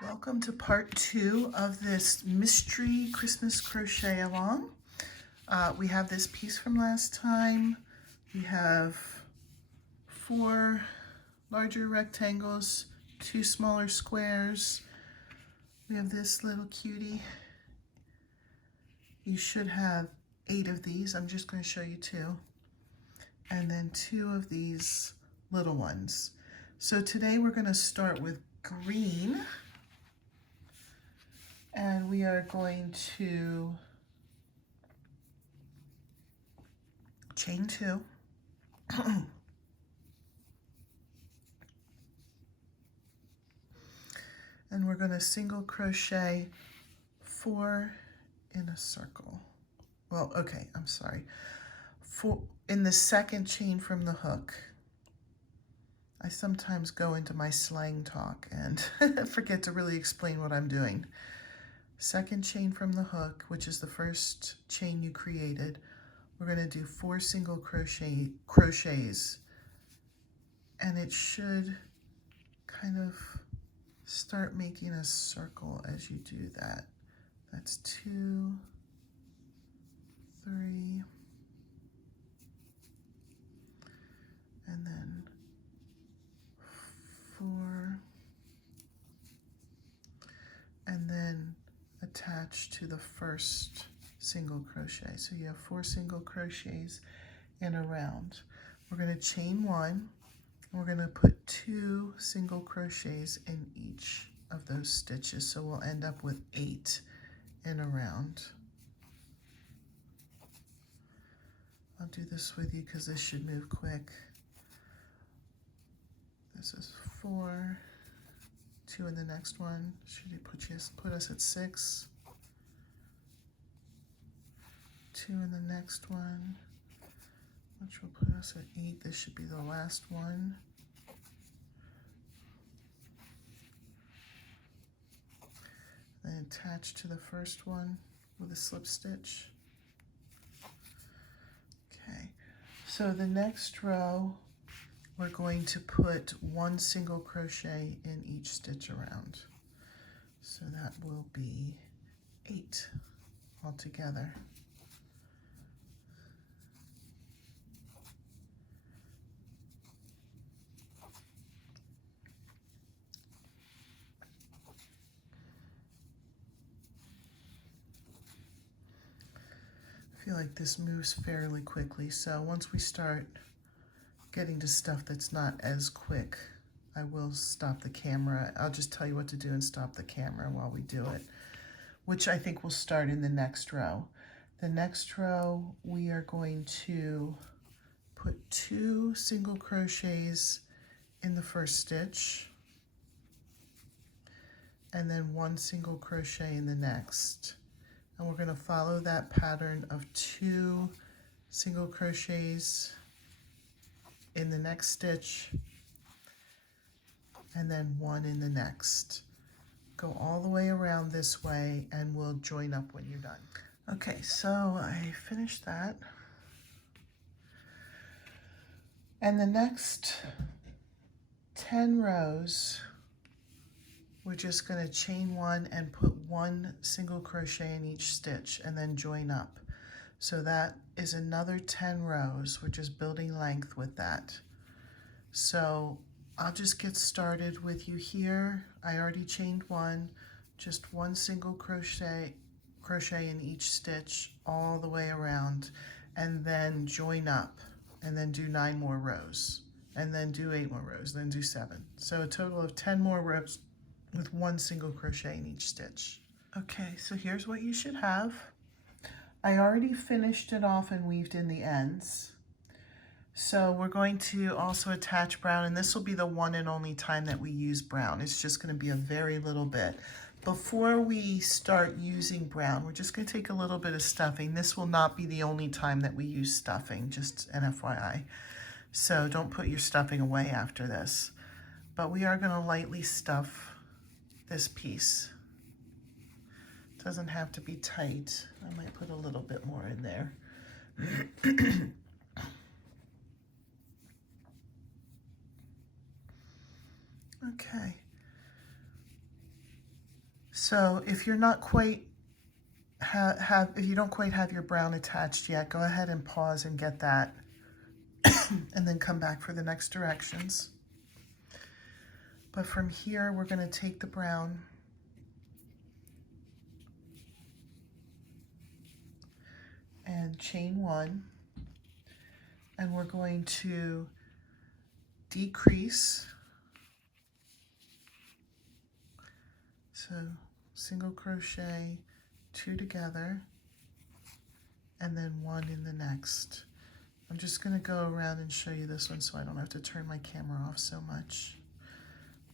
Welcome to part 2 of this mystery Christmas crochet along. We have this piece from last time. We have 4 larger rectangles, 2 smaller squares. We have this little cutie. You should have 8 of these. I'm just going to show you 2. And then 2 of these little ones. So today we're going to start with green. And we are going to chain 2. And we're going to single crochet 4 in a circle. Well, okay, I'm sorry. 4 in the second chain from the hook. I sometimes go into my slang talk and forget to really explain what I'm doing. Second chain from the hook, which is the first chain you created, we're going to do 4 single crochets, and it should kind of start making a circle as you do that. That's 2, 3, and then 4, and then attach to the first single crochet. So you have 4 single crochets in a round. We're going to chain 1, and we're going to put 2 single crochets in each of those stitches. So we'll end up with 8 in a round. I'll do this with you because this should move quick. This is 4. 2 in the next one. Should he put us at 6? 2 in the next one, which will put us at 8. This should be the last one. Then attach to the first one with a slip stitch. Okay, so the next row, we're going to put 1 single crochet in each stitch around. So that will be 8 altogether. I feel like this moves fairly quickly, so once we start getting to stuff that's not as quick, I will stop the camera. I'll just tell you what to do and stop the camera while we do it, which I think will start in the next row. The next row, we are going to put 2 single crochets in the first stitch, and then 1 single crochet in the next. And we're going to follow that pattern of 2 single crochets in the next stitch, and then 1 in the next. Go all the way around this way, and we'll join up when you're done. Okay, so I finished that. And the next 10 rows, we're just going to chain 1 and put 1 single crochet in each stitch and then join up. So that is another 10 rows. We're just building length with that. So I'll just get started with you here. I already chained 1, just 1 single crochet in each stitch all the way around, and then join up, and then do 9 more rows, and then do 8 more rows, then do 7. So a total of 10 more rows with 1 single crochet in each stitch. Okay, so here's what you should have. I already finished it off and weaved in the ends. So we're going to also attach brown, and this will be the one and only time that we use brown. It's just going to be a very little bit. Before we start using brown, we're just going to take a little bit of stuffing. This will not be the only time that we use stuffing, just an FYI. So don't put your stuffing away after this. But we are going to lightly stuff this piece. It doesn't have to be tight. I might put a little bit more in there. Okay. So if you're not quite if you don't quite have your brown attached yet, go ahead and pause and get that and then come back for the next directions. But from here, we're going to take the brown and chain one, and we're going to decrease. So single crochet, 2 together, and then 1 in the next. I'm just going to go around and show you this one so I don't have to turn my camera off so much.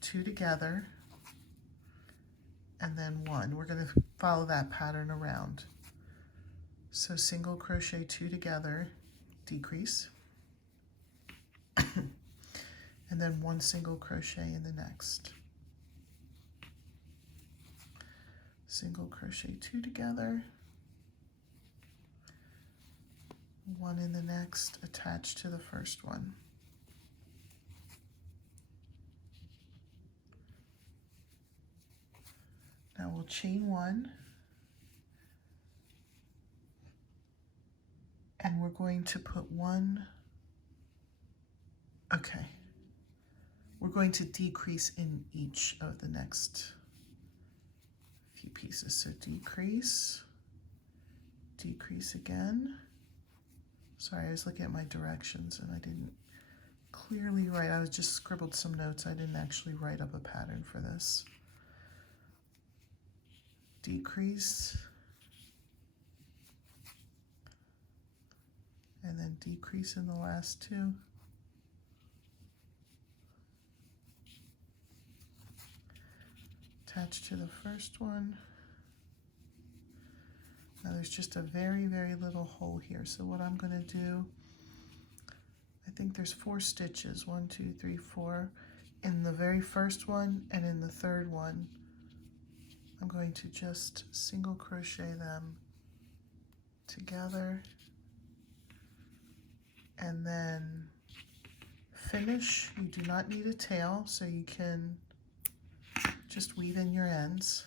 2 together, and then 1. We're going to follow that pattern around. So single crochet, 2 together, decrease, and then 1 single crochet in the next. Single crochet, 2 together, 1 in the next, attached to the first one. Now we'll chain 1, and we're going to put 1, okay, we're going to decrease in each of the next few pieces. So decrease, decrease again. Sorry, I was looking at my directions and I didn't clearly write. I was just scribbled some notes. I didn't actually write up a pattern for this. Decrease, and then decrease in the last 2. Attach to the first one. Now there's just a very, very little hole here. So what I'm going to do, I think there's 4 stitches, 1, 2, 3, 4, in the very first one, and in the third one, I'm going to just single crochet them together, and then finish. You do not need a tail, so you can just weave in your ends.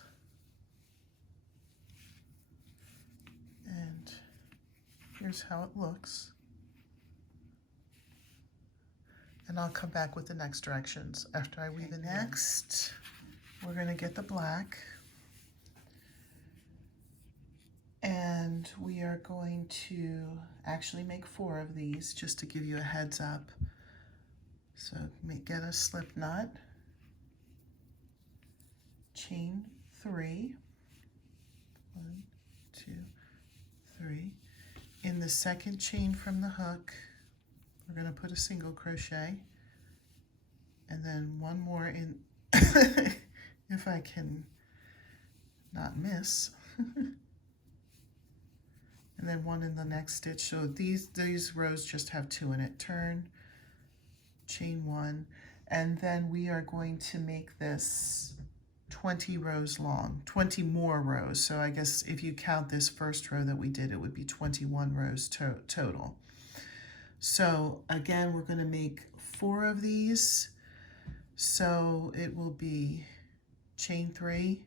And here's how it looks. And I'll come back with the next directions after I weave in. Next, we're going to get the black. And we are going to actually make 4 of these just to give you a heads up. So get a slip knot, chain 3, 1, 2, 3. In the second chain from the hook, we're going to put a single crochet, and then 1 more in, if I can not miss. And then 1 in the next stitch. So these rows just have 2 in it. Turn, chain 1, and then we are going to make this 20 rows long, 20 more rows. So I guess if you count this first row that we did, it would be 21 rows total. So again, we're going to make 4 of these. So it will be chain 3,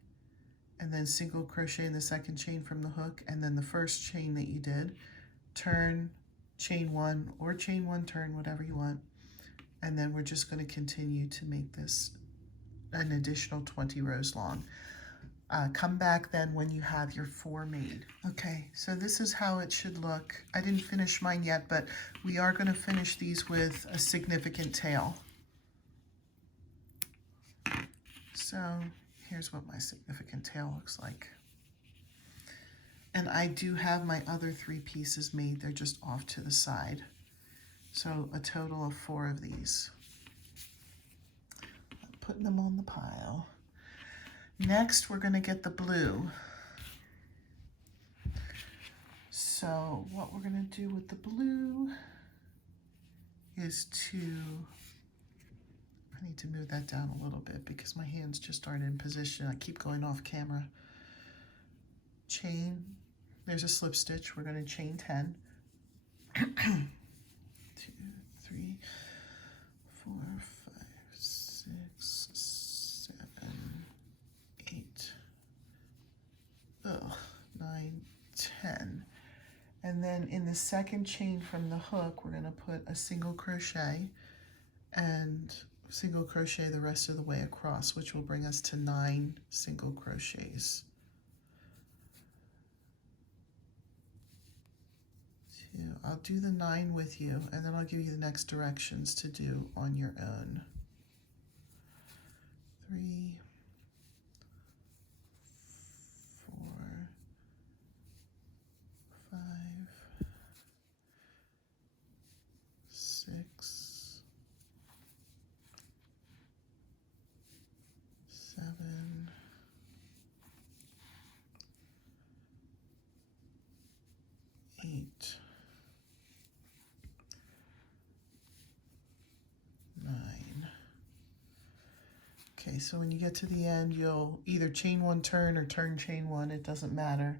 and then single crochet in the second chain from the hook, and then the first chain that you did, turn, chain 1, or chain 1, turn, whatever you want. And then we're just going to continue to make this an additional 20 rows long. Come back then when you have your 4 made. Okay, so this is how it should look. I didn't finish mine yet, but we are going to finish these with a significant tail. So here's what my significant tail looks like. And I do have my other 3 pieces made. They're just off to the side. So a total of 4 of these. I'm putting them on the pile. Next, we're going to get the blue. So what we're going to do with the blue is I need to move that down a little bit because my hands just aren't in position. I keep going off camera. Chain, there's a slip stitch. We're going to chain 10. 2, 3, 4, 5, 6, 7, 8. And then in the second chain from the hook, we're going to put a single crochet and single crochet the rest of the way across, which will bring us to 9 single crochets. 2, I'll do the 9 with you, and then I'll give you the next directions to do on your own. 3, 4, 5, 6, 7, 8, 9. Okay, so when you get to the end, you'll either chain 1 turn or turn chain 1, it doesn't matter.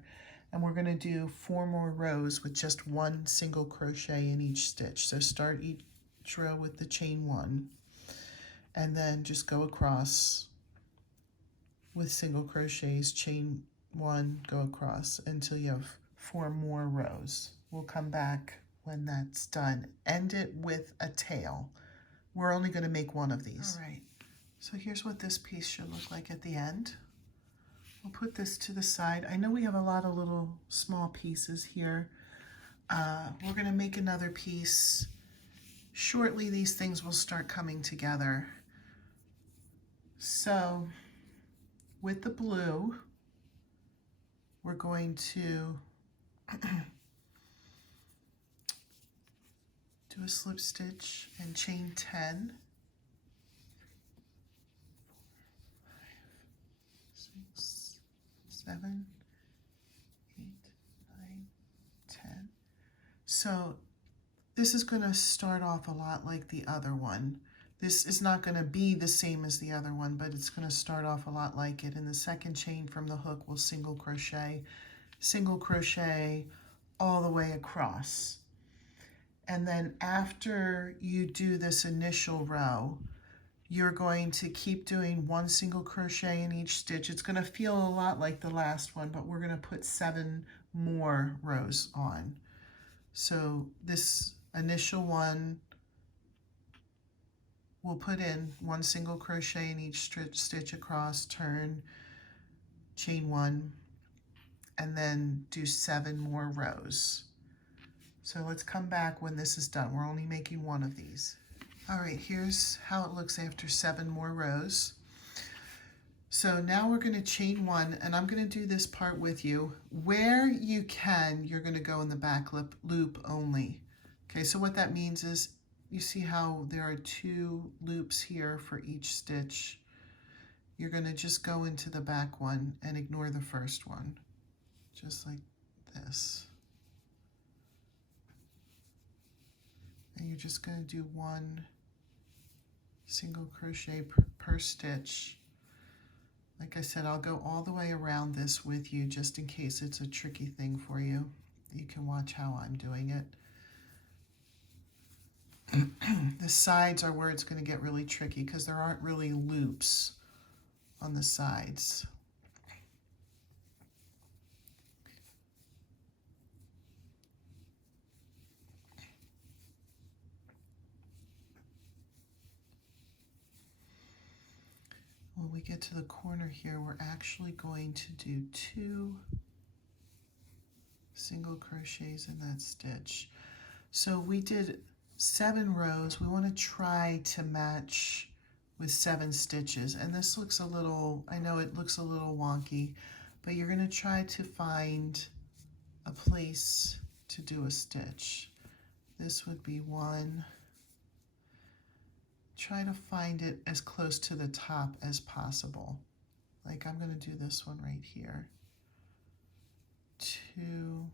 And we're going to do 4 more rows with just 1 single crochet in each stitch. So start each row with the chain 1, and then just go across with single crochets, chain 1, go across until you have 4 more rows. We'll come back when that's done. End it with a tail. We're only going to make 1 of these. All right, so here's what this piece should look like at the end. We'll put this to the side. I know we have a lot of little small pieces here. We're going to make another piece. Shortly, these things will start coming together. So with the blue, we're going to do a slip stitch and chain 10. 6, 7, 8, 9, 10. So this is going to start off a lot like the other one. This is not going to be the same as the other one, but it's going to start off a lot like it. In the second chain from the hook, we'll single crochet all the way across. And then after you do this initial row, you're going to keep doing 1 single crochet in each stitch. It's going to feel a lot like the last one, but we're going to put 7 more rows on. So this initial one, we'll put in 1 single crochet in each stitch across, turn, chain 1, and then do 7 more rows. So let's come back when this is done. We're only making 1 of these. All right, here's how it looks after 7 more rows. So now we're going to chain 1, and I'm going to do this part with you. Where you can, you're going to go in the back loop only. Okay, so what that means is, you see how there are 2 loops here for each stitch. You're going to just go into the back one and ignore the first one, just like this. And you're just going to do 1 single crochet per stitch. Like I said, I'll go all the way around this with you just in case it's a tricky thing for you. You can watch how I'm doing it. The sides are where it's going to get really tricky because there aren't really loops on the sides. When we get to the corner here, we're actually going to do 2 single crochets in that stitch. So we did 7 rows. We want to try to match with 7 stitches, and this looks a little, I know it looks a little wonky, but you're going to try to find a place to do a stitch. This would be 1. Try to find it as close to the top as possible. Like I'm going to do this one right here. 2.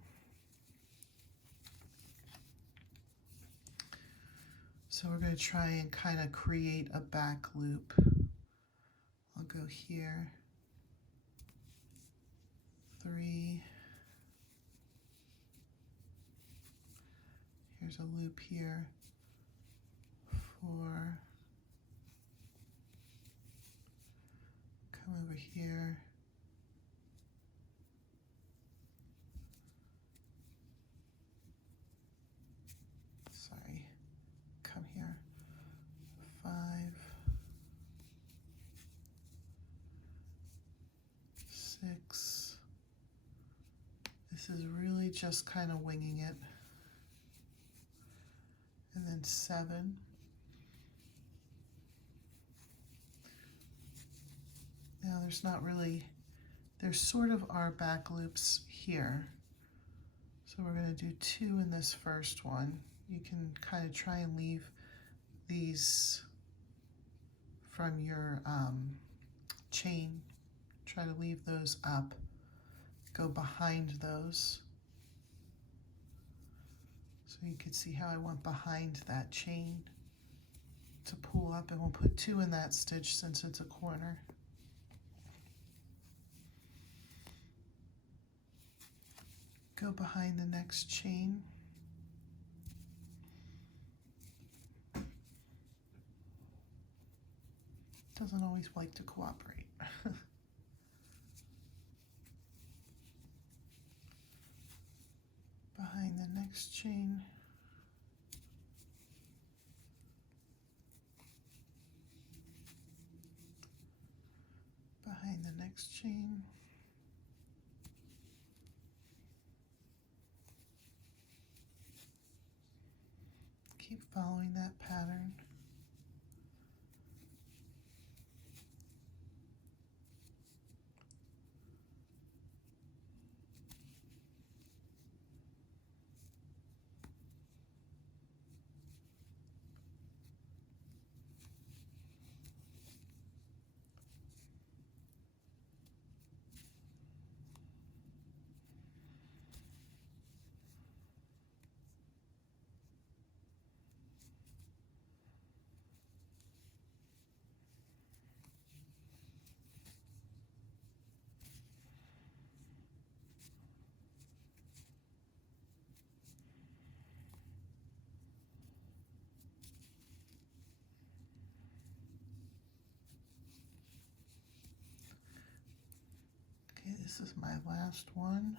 So we're going to try and kind of create a back loop. I'll go here. 3. Here's a loop here. 4. Come over here. This is really just kind of winging it. And then 7. Now there's not really, there's sort of our back loops here. So we're going to do 2 in this first one. You can kind of try and leave these from your chain. Try to leave those up. Go behind those. So you can see how I went behind that chain to pull up, and we'll put 2 in that stitch since it's a corner. Go behind the next chain. Doesn't always like to cooperate. Behind the next chain. Behind the next chain. Keep following that pattern. This is my last one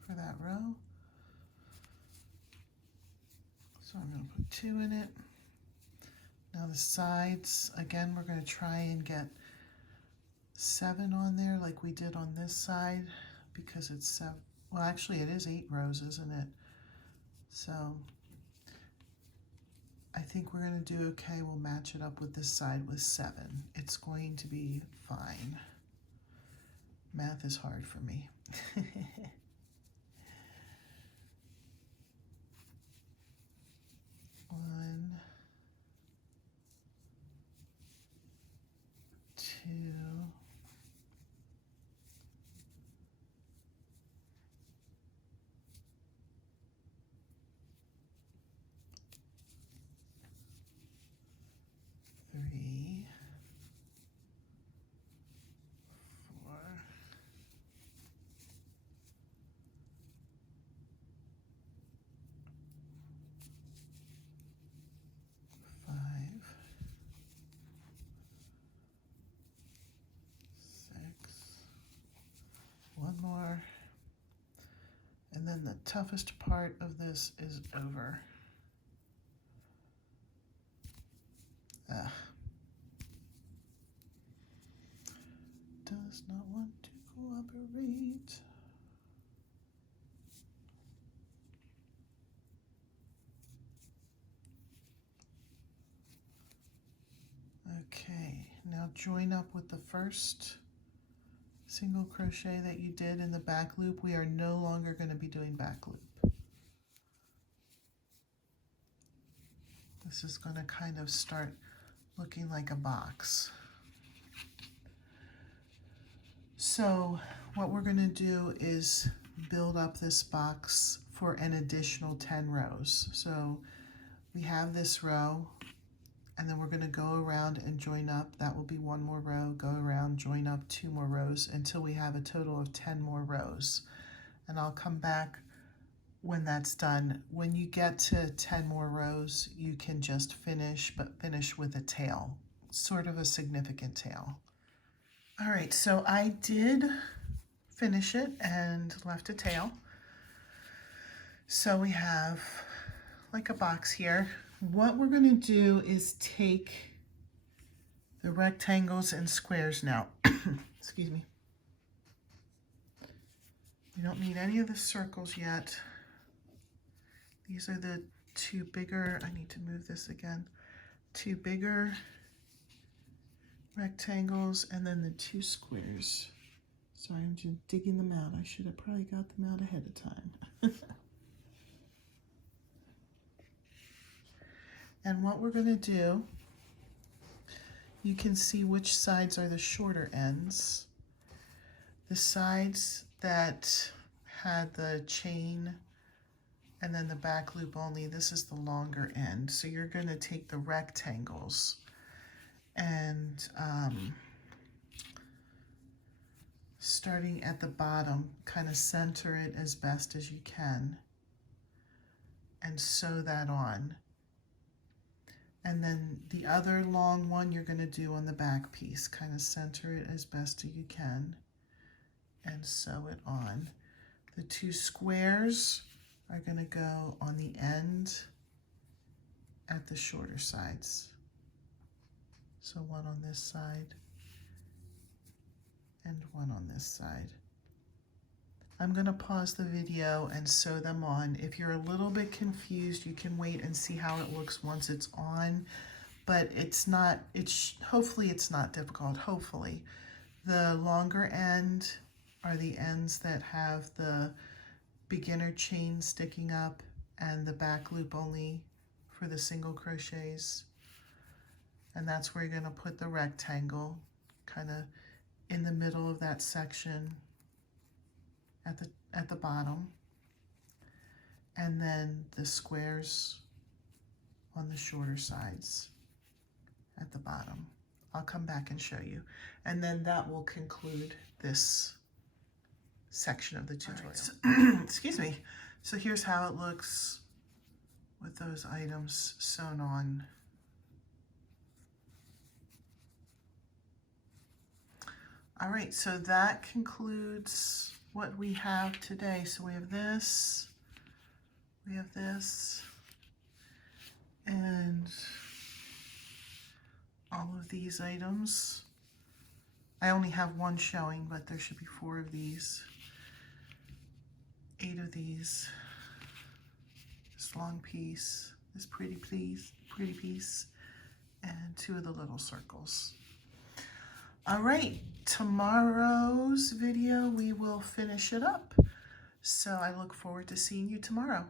for that row. So I'm going to put 2 in it. Now the sides, again, we're going to try and get 7 on there like we did on this side, because it's 7. Well, actually it is 8 rows, isn't it? So I think we're going to do okay. We'll match it up with this side with 7. It's going to be fine. Math is hard for me. 1, 2, 3, 4, 5, 6. One more. And then the toughest part of this is over. Does not want to cooperate. Okay, now join up with the first single crochet that you did in the back loop. We are no longer going to be doing back loop. This is going to kind of start looking like a box. So what we're going to do is build up this box for an additional 10 rows. So we have this row, and then we're going to go around and join up. That will be 1 more row, go around, join up 2 more rows until we have a total of 10 more rows. And I'll come back when that's done. When you get to 10 more rows, you can just finish, but finish with a tail, sort of a significant tail. All right, so I did finish it and left a tail. So we have like a box here. What we're going to do is take the rectangles and squares now. Excuse me. You don't need any of the circles yet. These are the two bigger, I need to move this again, two bigger rectangles and then the two squares. So I'm just digging them out. I should have probably got them out ahead of time. And what we're going to do, you can see which sides are the shorter ends. The sides that had the chain and then the back loop only, this is the longer end. So you're going to take the rectangles and starting at the bottom, kind of center it as best as you can and sew that on. And then the other long one you're going to do on the back piece, kind of center it as best as you can and sew it on. The two squares are going to go on the end at the shorter sides. So one on this side and one on this side. I'm going to pause the video and sew them on. If you're a little bit confused, you can wait and see how it looks once it's on, but hopefully it's not difficult, hopefully. The longer end are the ends that have the beginner chain sticking up and the back loop only for the single crochets. And that's where you're going to put the rectangle, kind of in the middle of that section at the bottom. And then the squares on the shorter sides at the bottom. I'll come back and show you. And then that will conclude this section of the tutorial. Right. Excuse me. So here's how it looks with those items sewn on. All right, so that concludes what we have today. So we have this, and all of these items. I only have one showing, but there should be 4 of these, 8 of these, this long piece, this pretty piece, and 2 of the little circles. All right, tomorrow's video, we will finish it up. So I look forward to seeing you tomorrow.